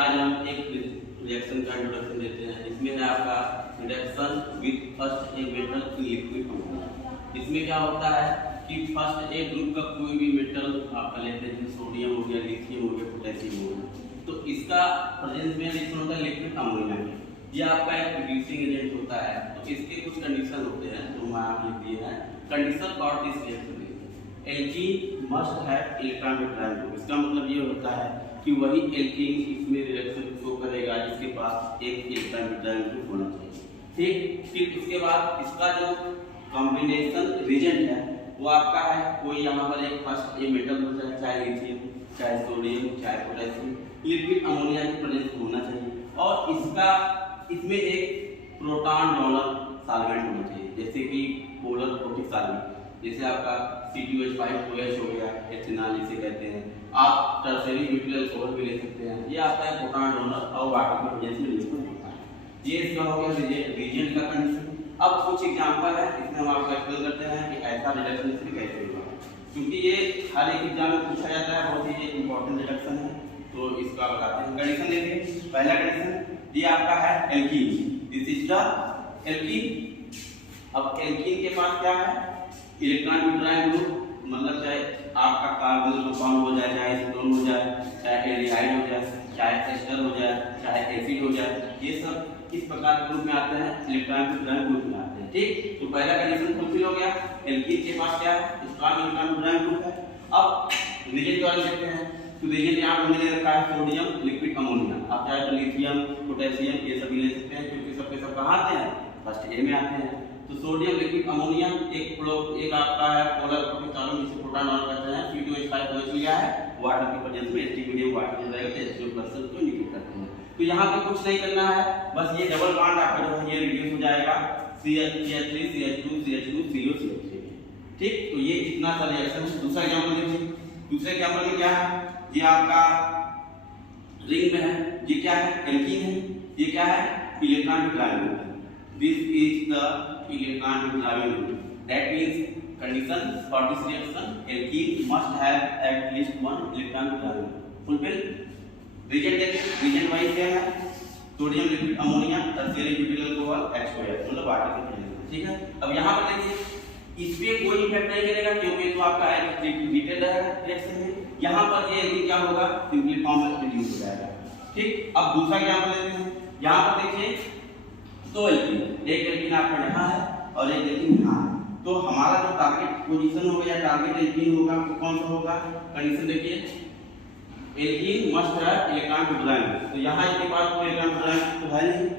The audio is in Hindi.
आज हम एक रिएक्शन का इंट्रोडक्शन देते हैं। इसमें है आपका reaction with first a metal in liquid. इसमें क्या होता है कि फर्स्ट ए ग्रुप का कोई भी मेटल आपका लेते हैं, सोडियम हो गया, लिथियम हो गया, पोटेशियम हो गया, तो इसका प्रेजेंस में रिएक्शन होता है लिक्विड अमोनिया में। ये आपका एक रिड्यूसिंग एजेंट होता है। तो इसके कुछ कंडीशन होते हैं जो मैं आप लिख दिए हैं। Condition for this reaction alkene must have electron withdrawal group. इसका मतलब ये होता है कि वही एल्कीन इसमें रिएक्शन शो करेगा जिसके पास एक इलेक्ट्रॉन विट्रायल ग्रुप होना चाहिए। ठीक, फिर उसके बाद इसका जो कॉम्बिनेशन रिएजेंट है वो आपका है कोई यहाँ पर एक फर्स्ट ए मेटल हो जाए, चाहे लिथियम, चाहे सोडियम, चाहे पोटेशियम, लिक्विड अमोनिया की प्रेजेंस होना चाहिए। और इसमें एक प्रोटॉन डोनर सॉल्वेंट होना चाहिए, जैसे कि पोलर प्रोटिक सॉल्वेंट, जैसे आपका C2H5OH हो गया, एथेनॉल जिसे कहते हैं। आप टर्शियरी ब्यूटाइल अल्कोहल भी ले सकते हैं। ये आपका है प्रोटॉन डोनर और वाटर की प्रेजेंस में रिएक्शन होता है। ये इसका हो गया रिएजेंट का कंडीशन। अब कुछ एग्जांपल है, इसमें हम आपको एक्सप्लेन करते हैं कि ऐसा रिडक्शन इसमें कैसे होगा, क्योंकि ये हर एक एग्जाम में पूछा जाता है, बहुत ही इंपॉर्टेंट रिडक्शन है। तो इसका बताते हैं। कंडीशन देखिए, पहला कंडीशन ये आपका है alkene, this is the alkene. अब एल्कीन के पास क्या है, इलेक्ट्रॉन विट्रायल ग्रुप, मतलब चाहे आपका कार्बोनिल कंपाउंड हो जाए, चाहे एसीटोन हो जाए, चाहे एल्डिहाइड हो जाए, चाहे एस्टर हो जाए, चाहे एसिड हो जाए, ये सब इस प्रकार के ग्रुप में आते हैं, इलेक्ट्रॉन विट्रायल ग्रुप में आते हैं। ठीक, तो पहला कंडीशन फुलफिल हो गया। एल्कीन के पास क्या है, स्ट्रांग इलेक्ट्रॉन विट्रायल ग्रुप है। अब रिएजेंट वाले देखते हैं। तो रिएजेंट यहाँ पर हमने रखा है सोडियम, लिक्विड अमोनिया। आप चाहे तो लिथियम, पोटेशियम ये सभी ले सकते हैं, क्योंकि सबके सब कहाँ आते हैं, फर्स्ट ए में आते हैं। तो सोडियम, लिक्विड अमोनिया, एक आपका है पोलर प्रोटिक सॉल्वेंट जिसे प्रोटॉन डोनर कहते हैं। C2H5OH लिया है, वाटर की प्रेजेंस में H2 मीडियम वाटर में रहेगा तो H2+ को इंडिकेट करते हैं। तो यहाँ पे कुछ नहीं करना है, बस ये डबल बॉन्ड आपका जो है ये रिड्यूस हो जाएगा CH3 CH2 CH2 CO CH3। ठीक, तो ये इतना सा रिएक्शन है। दूसरा एग्जांपल देखिए। दूसरे एग्जांपल में क्या है, ये आपका रिंग में है, ये क्या है, एल्कीन है, ये क्या है, electron withdrawal group. This is the electron withdrawal group. That means condition for this reaction, alkene must have at least one electron withdrawal group. Fulfill. Reagent देखिए, reagent वाइज क्या है, sodium, liquid ammonia, tertiary butyl alcohol, H2O, मतलब वाटर की प्रेजेंस। ठीक है, अब यहाँ पर देखिए इस पे कोई इफेक्ट नहीं करेगा, क्योंकि तो आपका डिटेल रहेगा रिएक्शन में। यहाँ पर ये क्या होगा, सिंपली फॉर्म में रिड्यूस हो जाएगा। ठीक, अब दूसरा एग्जांपल लेते हैं। यहाँ पर देखिए तो एल्कीन, एक एल्कीन आपका यहाँ है और एक एल्कीन यहाँ है। तो हमारा जो टारगेट पोजीशन होगा या टारगेट एल्कीन होगा वो कौन सा होगा, कंडीशन देखिए, एल्कीन मस्ट हैव इलेक्ट्रॉन विट्रायल। तो यहाँ इसके पास कोई इलेक्ट्रॉन विट्रायल तो है नहीं,